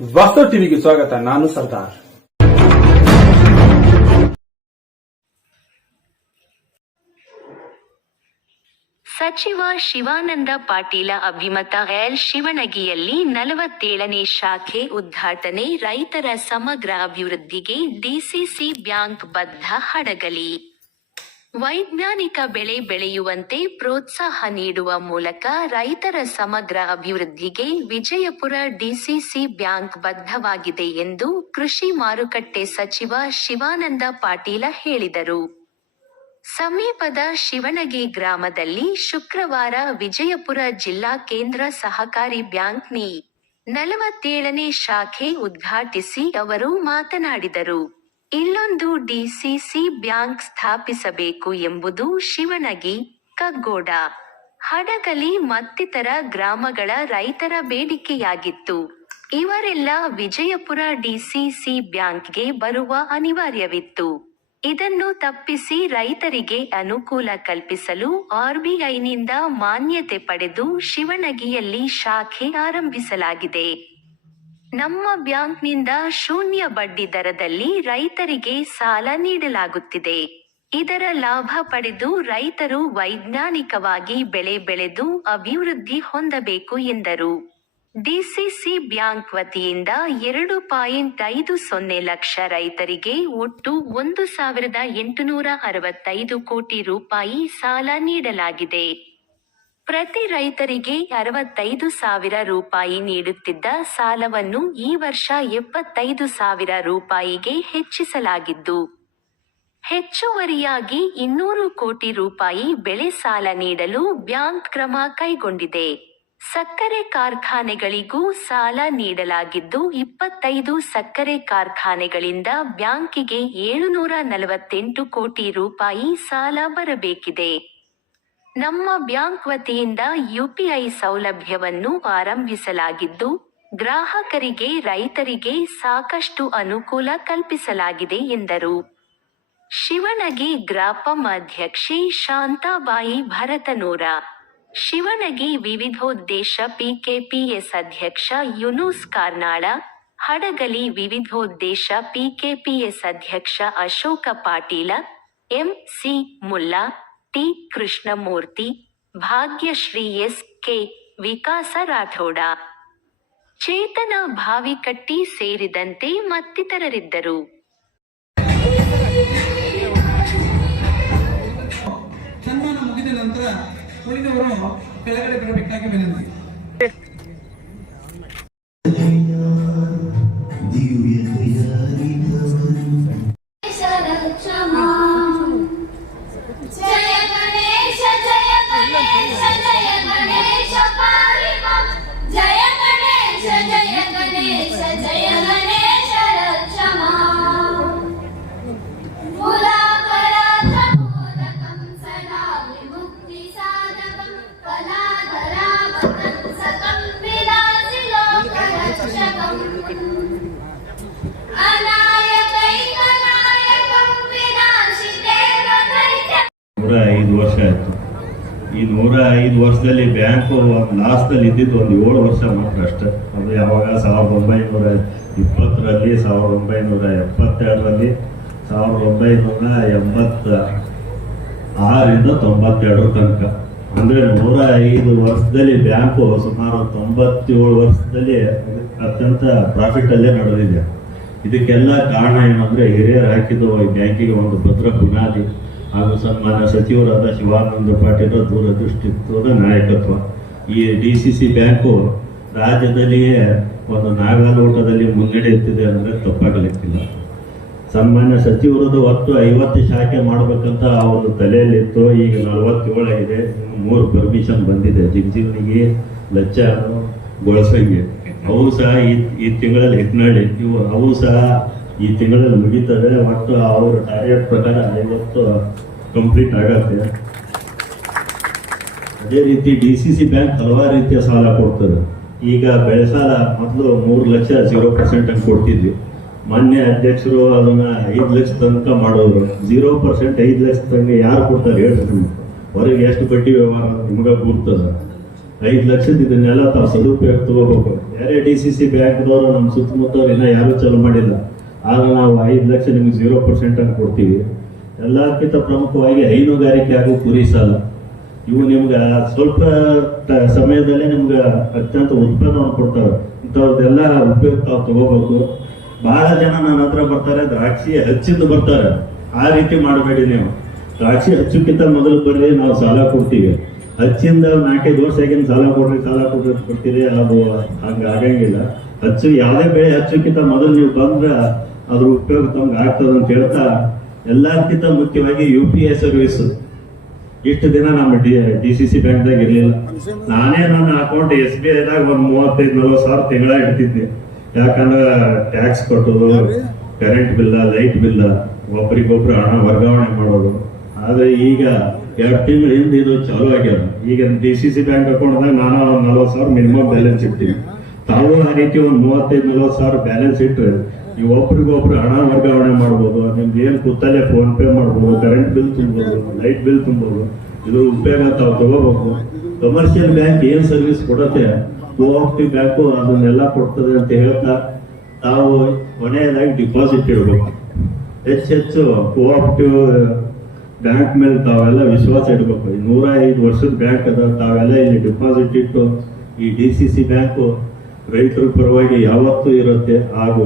ವಾಸ್ತವ ಟಿವಿಗೆ ಸ್ವಾಗತ. ನಾನು ಸರ್ದಾರ್. ಸಚಿವ ಶಿವಾನಂದ ಪಾಟೀಲ ಅಭಿಮತ ಶಿವಣಗಿಯಲ್ಲಿ 47ನೇ ಶಾಖೆ ಉದ್ಘಾಟನೆ. ರೈತರ ಸಮಗ್ರ ಅಭಿವೃದ್ಧಿಗೆ ಡಿಸಿಸಿ ಬ್ಯಾಂಕ್ ಬದ್ಧ. ಹಡಗಲಿ ವೈಜ್ಞಾನಿಕ ಬೆಳೆ ಬೆಳೆಯುವಂತೆ ಪ್ರೋತ್ಸಾಹ ನೀಡುವ ಮೂಲಕ ರೈತರ ಸಮಗ್ರ ಅಭಿವೃದ್ಧಿಗೆ ವಿಜಯಪುರ ಡಿಸಿಸಿ ಬ್ಯಾಂಕ್ ಬದ್ಧವಾಗಿದೆ ಎಂದು ಕೃಷಿ ಮಾರುಕಟ್ಟೆ ಸಚಿವ ಶಿವಾನಂದ ಪಾಟೀಲ ಹೇಳಿದರು. ಸಮೀಪದ ಶಿವಣಗಿ ಗ್ರಾಮದಲ್ಲಿ ಶುಕ್ರವಾರ ವಿಜಯಪುರ ಜಿಲ್ಲಾ ಕೇಂದ್ರ ಸಹಕಾರಿ ಬ್ಯಾಂಕ್ನ 47ನೇ ಶಾಖೆ ಉದ್ಘಾಟಿಸಿ ಅವರು ಮಾತನಾಡಿದರು. ಇಲ್ಲೊಂದು ಡಿಸಿಸಿ ಬ್ಯಾಂಕ್ ಸ್ಥಾಪಿಸಬೇಕು ಎಂಬುದು ಶಿವಣಗಿ, ಕಗ್ಗೋಡ, ಹಡಗಲಿ ಮತ್ತಿತರ ಗ್ರಾಮಗಳ ರೈತರ ಬೇಡಿಕೆಯಾಗಿತ್ತು. ಇವರೆಲ್ಲ ವಿಜಯಪುರ ಡಿಸಿಸಿ ಬ್ಯಾಂಕ್ಗೆ ಬರುವ ಅನಿವಾರ್ಯವಿತ್ತು. ಇದನ್ನು ತಪ್ಪಿಸಿ ರೈತರಿಗೆ ಅನುಕೂಲ ಕಲ್ಪಿಸಲು ಆರ್ಬಿಐನಿಂದ ಮಾನ್ಯತೆ ಪಡೆದು ಶಿವಣಗಿಯಲ್ಲಿ ಶಾಖೆ ಆರಂಭಿಸಲಾಗಿದೆ. ನಮ್ಮ ಬ್ಯಾಂಕ್ನಿಂದ ಶೂನ್ಯ ಬಡ್ಡಿ ದರದಲ್ಲಿ ರೈತರಿಗೆ ಸಾಲ ನೀಡಲಾಗುತ್ತಿದೆ. ಇದರ ಲಾಭ ಪಡೆದು ರೈತರು ವೈಜ್ಞಾನಿಕವಾಗಿ ಬೆಳೆ ಬೆಳೆದು ಅಭಿವೃದ್ಧಿ ಹೊಂದಬೇಕು ಎಂದರು. ಡಿಸಿಸಿ ಬ್ಯಾಂಕ್ ವತಿಯಿಂದ 2.50 ಲಕ್ಷ ರೈತರಿಗೆ ಒಟ್ಟು 1,865 ಕೋಟಿ ರೂಪಾಯಿ ಸಾಲ ನೀಡಲಾಗಿದೆ. ಪ್ರತಿ ರೈತರಿಗೆ 65,000 ರೂಪಾಯಿ ನೀಡುತ್ತಿದ್ದ ಸಾಲವನ್ನು ಈ ವರ್ಷ 75,000 ರೂಪಾಯಿಗೆ ಹೆಚ್ಚಿಸಲಾಗಿದ್ದು, ಹೆಚ್ಚುವರಿಯಾಗಿ 200 ಕೋಟಿ ರೂಪಾಯಿ ಬೆಳೆ ಸಾಲ ನೀಡಲು ಬ್ಯಾಂಕ್ ಕ್ರಮ ಕೈಗೊಂಡಿದೆ. ಸಕ್ಕರೆ ಕಾರ್ಖಾನೆಗಳಿಗೂ ಸಾಲ ನೀಡಲಾಗಿದ್ದು, 25 ಸಕ್ಕರೆ ಕಾರ್ಖಾನೆಗಳಿಂದ ಬ್ಯಾಂಕಿಗೆ 748 ಕೋಟಿ ರೂಪಾಯಿ ಸಾಲ ಬರಬೇಕಿದೆ. ನಮ್ಮ ಬ್ಯಾಂಕ್ ವತಿಯಿಂದ ಯುಪಿಐ ಸೌಲಭ್ಯವನ್ನು ಆರಂಭಿಸಲಾಗಿದ್ದು, ಗ್ರಾಹಕರಿಗೆ ರೈತರಿಗೆ ಸಾಕಷ್ಟು ಅನುಕೂಲ ಕಲ್ಪಿಸಲಾಗಿದೆ ಎಂದರು. ಶಿವಣಗಿ ಗ್ರಾಪಂ ಅಧ್ಯಕ್ಷೆ ಶಾಂತಾಬಾಯಿ ಭರತನೂರ, ಶಿವಣಗಿ ವಿವಿಧೋದ್ದೇಶ ಪಿಕೆಪಿಎಸ್ ಅಧ್ಯಕ್ಷ ಯುನೂಸ್ ಕಾರ್ನಾಳ, ಹಡಗಲಿ ವಿವಿಧೋದ್ದೇಶ ಪಿಕೆಪಿಎಸ್ ಅಧ್ಯಕ್ಷ Ashoka Patil, MC Mulla, T Krishnamurthy, Bhagyashree, SK. ವಿಕಾಸ ರಾಠೋಡ, ಚೇತನ ಭಾವಿಕಟ್ಟಿ ಸೇರಿದಂತೆ ಮತ್ತಿತರರಿದ್ದರು. ಸನ್ಮಾನ ಮುಗಿದ ನಂತರ ಉಳಿದವರು ಕೆಳಗಡೆ ಬರಬೇಕಾಗಿ ವಿನಂತಿ. ವರ್ಷ ಆಯಿತು. ಈ 105 ವರ್ಷದಲ್ಲಿ ಬ್ಯಾಂಕು ಲಾಸ್ಟಲ್ಲಿ ಇದ್ದಿದ್ದು ಒಂದು 7 ವರ್ಷ ಮಾತ್ರ ಅಷ್ಟೇ. ಅದು ಯಾವಾಗ 1920ರಲ್ಲಿ, 1972ರಲ್ಲಿ, 1986ರಿಂದ 92 ತನಕ, ಅಂದರೆ 105 ವರ್ಷದಲ್ಲಿ ಬ್ಯಾಂಕು ಸುಮಾರು 97 ವರ್ಷದಲ್ಲಿ ಅತ್ಯಂತ ಪ್ರಾಫಿಟಲ್ಲೇ ನಡೆದಿದೆ. ಇದಕ್ಕೆಲ್ಲ ಕಾರಣ ಏನಂದರೆ ಹಿರಿಯರು ಹಾಕಿದ್ದು ಈ ಬ್ಯಾಂಕಿಗೆ ಒಂದು ಭದ್ರ ಬುನಾದಿ ಹಾಗೂ ಸನ್ಮಾನ್ಯ ಸಚಿವರಾದ ಶಿವಾನಂದ ಪಾಟೀಲ ದೂರದೃಷ್ಟಿತ್ವದ ನಾಯಕತ್ವ. ಈ ಡಿಸಿಸಿ ಬ್ಯಾಂಕು ರಾಜ್ಯದಲ್ಲಿಯೇ ಒಂದು ನಾಗಾಲೋಟದಲ್ಲಿ ಮುನ್ನಡೆ ಎತ್ತಿದೆ ಅಂದರೆ ತಪ್ಪಾಗಲಿಕ್ಕಿಲ್ಲ. ಸನ್ಮಾನ್ಯ ಸಚಿವರದು ಒಟ್ಟು 50 ಶಾಖೆ ಮಾಡಬೇಕಂತ ಒಂದು ತಲೆಯಲ್ಲಿತ್ತು. ಈಗ 47 ಆಗಿದೆ. 3 ಪರ್ಮಿಷನ್ ಬಂದಿದೆ. ಜಿಗಜಿಗಣಿಗೆ, ಲಚ್ಚಾನು, ಗೊಳಸಂಗಿ. ಅವು ಸಹ ಈ ತಿಂಗಳಲ್ಲಿ ಹಿಟ್ನಳ್ಳಿ, ಅವು ಸಹ ಈ ತಿಂಗಳಲ್ಲಿ ಮುಗಿತದೆ. ಒಟ್ಟು ಅವರ ಟಾರ್ಗೆಟ್ ಪ್ರಕಾರ 50 ಕಂಪ್ಲೀಟ್ ಆಗತ್ತೆ. ಅದೇ ರೀತಿ ಡಿಸಿಸಿ ಬ್ಯಾಂಕ್ ಹಲವಾರು ರೀತಿಯ ಸಾಲ ಕೊಡ್ತದೆ. ಈಗ ಬೆಳೆ ಸಾಲ ಮೊದಲು 3 ಲಕ್ಷ 0% ಅಂತ ಕೊಡ್ತಿದ್ವಿ. ಮಾನ್ಯ ಅಧ್ಯಕ್ಷರು ಅದನ್ನ 5 ಲಕ್ಷ ತನಕ ಮಾಡೋದು. 0% 5 ಲಕ್ಷ ತನಕ ಯಾರು ಕೊಡ್ತಾರೆ ಹೇಳ್ರಿ? ಹೊರಗೆ ಎಷ್ಟು ಬಡ್ಡಿ ವ್ಯವಹಾರ ನಿಮ್ಗೆ ಗುರ್ತದ. 5 ಲಕ್ಷದ ಇದನ್ನೆಲ್ಲ ತಾವು ಸದುಪಯೋಗ ತಗೋಬೇಕು. ಬೇರೆ DCC ಬ್ಯಾಂಕ್ದವರು ನಮ್ಮ ಸುತ್ತಮುತ್ತವ್ರು ಇನ್ನ ಯಾರು ಚಾಲು ಮಾಡಿಲ್ಲ. ಆಗ ನಾವು 5 ಲಕ್ಷ ನಿಮ್ಗೆ 0% ಅಂತ ಕೊಡ್ತೀವಿ. ಎಲ್ಲಕ್ಕಿಂತ ಪ್ರಮುಖವಾಗಿ ಹೈನುಗಾರಿಕೆ ಹಾಗೂ ಕುರಿ ಸಾಲ, ಇವು ನಿಮ್ಗೆ ಸ್ವಲ್ಪ ಸಮಯದಲ್ಲೇ ನಿಮ್ಗೆ ಅತ್ಯಂತ ಉತ್ಪನ್ನವನ್ನು ಕೊಡ್ತವೆ. ಇಂಥವ್ರದ್ದೆಲ್ಲ ಉಪಯೋಗ ತಾವು ತಗೋಬೇಕು. ಬಹಳ ಜನ ನನ್ನ ಹತ್ರ ಬರ್ತಾರೆ, ದ್ರಾಕ್ಷಿ ಹಚ್ಚಿದ್ದು ಬರ್ತಾರೆ. ಆ ರೀತಿ ಮಾಡಬೇಡಿ ನೀವು. ದ್ರಾಕ್ಷಿ ಹಚ್ಚಕ್ಕಿಂತ ಮೊದಲು ಬರ್ರಿ, ನಾವು ಸಾಲ ಕೊಡ್ತೀವಿ. ಹಚ್ಚಿಂದ 4-5 ವರ್ಷ ಆಗಿನ ಸಾಲ ಕೊಡ್ರಿ ಅಂತ ಕೊಡ್ತೀರಿ, ಅದು ಹಂಗೆ ಆಗಂಗಿಲ್ಲ. ಯಾವುದೇ ಬೆಳೆ ಹಚ್ಚಕ್ಕಿಂತ ಮೊದಲು ನೀವು ಬಂದ್ರೆ ಅದ್ರ ಉಪಯೋಗ ತಮ್ಗೆ ಆಗ್ತದೆ ಅಂತ ಹೇಳ್ತಾ, ಎಲ್ಲಕ್ಕಿಂತ ಮುಖ್ಯವಾಗಿ UPI ಸರ್ವಿಸ್ ಇಷ್ಟು ದಿನ ನಮ್ಮ DCC ಬ್ಯಾಂಕ್ದಾಗ ಇರಲಿಲ್ಲ. ನಾನೇ ನನ್ನ ಅಕೌಂಟ್ SBIದಾಗ ಒಂದು 35-40 ಸಾವಿರ ತಿಂಗಳ ಇಡ್ತಿದ್ದೆ. ಯಾಕಂದ್ರೆ ಟ್ಯಾಕ್ಸ್ ಕಟ್ಟೋದು, ಕರೆಂಟ್ ಬಿಲ್ಲ, ಲೈಟ್ ಬಿಲ್ಲ, ಒಬ್ರಿಗೊಬ್ರು ಹಣ ವರ್ಗಾವಣೆ ಮಾಡೋದು. ಆದ್ರೆ ಈಗ 2 ತಿಂಗಳ ಹಿಂದೆ ಇದು ಚಾಲು ಆಗ್ಯಾರ. ಈಗ DCC ಬ್ಯಾಂಕ್ ಅಕೌಂಟ್ದಾಗ ನಾನು 40 ಸಾವಿರ ಮಿನಿಮಮ್ ಬ್ಯಾಲೆನ್ಸ್ ಇಡ್ತೀನಿ. ತಾವು ಆ ರೀತಿ ಒಂದು 35-40 ಸಾವಿರ ಬ್ಯಾಲೆನ್ಸ್ ಇಟ್ಟರೆ ನೀವು ಒಬ್ರಿಗೊಬ್ರು ಹಣ ವರ್ಗಾವಣೆ ಮಾಡ್ಬೋದು. ನಿಮ್ದು ಏನು ಕೂತಲ್ಲೇ ಫೋನ್ ಪೇ ಮಾಡ್ಬೋದು, ಕರೆಂಟ್ ಬಿಲ್ ತುಂಬೋದು, ಲೈಟ್ ಬಿಲ್ ತುಂಬೋದು. ಇದ್ರ ಉಪಯೋಗ ತಾವು ತಗೋಬೇಕು. ಕಮರ್ಷಿಯಲ್ ಬ್ಯಾಂಕ್ ಏನ್ ಸರ್ವಿಸ್ ಕೊಡತ್ತೆ, ಕೋಆಪರೇಟಿವ್ ಬ್ಯಾಂಕು ಅದನ್ನೆಲ್ಲ ಕೊಡ್ತದೆ ಅಂತ ಹೇಳ್ತಾ ತಾವು ಕೊನೆಯದಾಗಿ ಡಿಪಾಸಿಟ್ ಇಡಬೇಕು. ಹೆಚ್ಚು ಕೋಆಪರೇಟಿವ್ ಬ್ಯಾಂಕ್ ಮೇಲೆ ತಾವೆಲ್ಲ ವಿಶ್ವಾಸ ಇಡಬೇಕು. 105 ವರ್ಷದ ಬ್ಯಾಂಕ್ ಅದ, ತಾವೆಲ್ಲ ಇಲ್ಲಿ ಡಿಪಾಸಿಟ್ ಇಟ್ಟು ಈ DCC ಬ್ಯಾಂಕು ರೈತರ ಪರವಾಗಿ ಯಾವತ್ತೂ ಇರುತ್ತೆ. ಹಾಗೂ